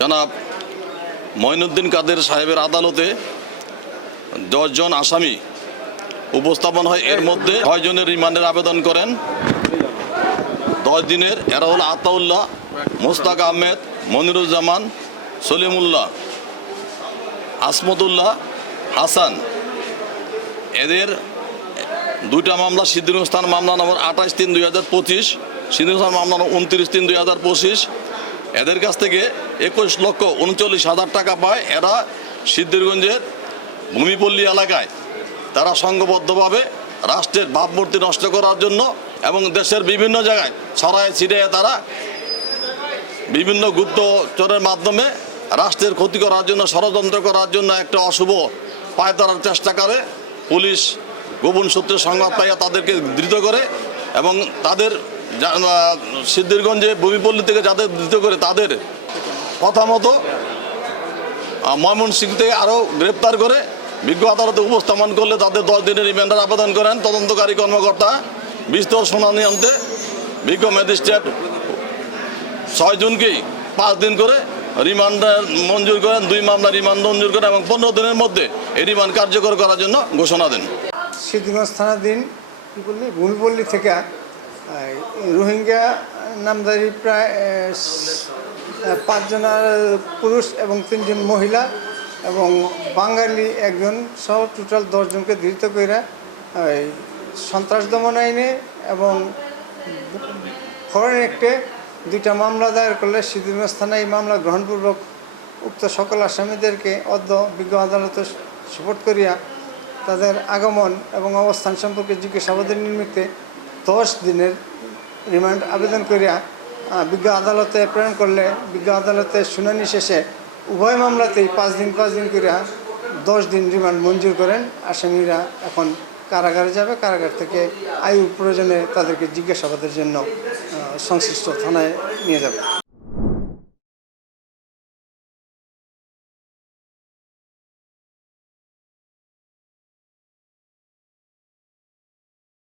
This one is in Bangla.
জনাব মঈনুদ্দিন কাদের সাহেবের আদালতে 10 জন আসামি উপস্থাপন হয়। এর মধ্যে 6 জনের রিমান্ডের আবেদন করেন 10 দিনের। এরা হল আতাউল্লাহ, মোস্তাক আহমেদ, মনিরুজ্জামান, সলিমুল্লাহ, আসমতুল্লাহ, হাসান। এদের দুইটা মামলা সিদ্দিকুল স্থান মামলা নম্বর 28/3/2025, সিদ্দিকুল স্থান মামলা নম্বর 29/3/2025। এদের কাছ থেকে 21,39,000 টাকা পায়। এরা সিদ্ধিরগঞ্জের ভূমিপল্লী এলাকায় তারা সংঘবদ্ধভাবে রাষ্ট্রের ভাবমূর্তি নষ্ট করার জন্য এবং দেশের বিভিন্ন জায়গায় ছড়ায় ছিটিয়ে তারা বিভিন্ন গুপ্তচরের মাধ্যমে রাষ্ট্রের ক্ষতি করার জন্য, ষড়যন্ত্র করার জন্য একটা অশুভ পায়তারার চেষ্টা করে। পুলিশ গোপন সূত্রে সংবাদ পাইয়া তাদেরকে ধৃত করে এবং তাদের সিদ্ধিরগঞ্জে ভূমিপল্লী থেকে যাদের ধৃত করে তাদের কথা মতো ময়মনসিংহ থেকে আরও গ্রেপ্তার করে বিজ্ঞ আদালতে উপস্থাপন করলে তাদের 10 দিনের রিমান্ডের আবেদন করেন। তদন্তকারী কর্মকর্তা বিস্তর শুনানি আনতে বিজ্ঞ ম্যাজিস্ট্রেট 6 জনকেই 5 দিন করে রিমান্ডের মঞ্জুর করেন। 2 মামলা রিমান্ড মঞ্জুর করেন এবং 15 দিনের মধ্যে এই রিমান্ড কার্যকর করার জন্য ঘোষণা দেন। সিদ্ধিরগঞ্জ থানাধীন ভূমিপল্লী থেকে রোহিঙ্গা নামধারী প্রায় 5 জন পুরুষ এবং 3 জন মহিলা এবং বাঙালি একজন সহ টোটাল 10 জনকে ধৃত করে সন্ত্রাস দমন আইনে এবং ফরেন অ্যাক্টে 2টা মামলা দায়ের করলে সিদ্ধিরগঞ্জ থানায় এই মামলা গ্রহণপূর্বক উক্ত সকল আসামিদেরকে বিজ্ঞ আদালতে সুপোর্ট করিয়া তাদের আগমন এবং অবস্থান সম্পর্কে জিজ্ঞাসাবাদের নিমিত্তে 10 দিনের রিমান্ড আবেদন করিয়া বিজ্ঞ আদালতে প্রেরণ করলে বিজ্ঞ আদালতে শুনানি শেষে উভয় মামলাতেই 5 দিন করিয়া 10 দিন রিমান্ড মঞ্জুর করেন। আসামিরা এখন কারাগারে যাবে, কারাগার থেকে আইন প্রয়োজনে তাদেরকে জিজ্ঞাসাবাদের জন্য সংশ্লিষ্ট থানায় নিয়ে যাবে।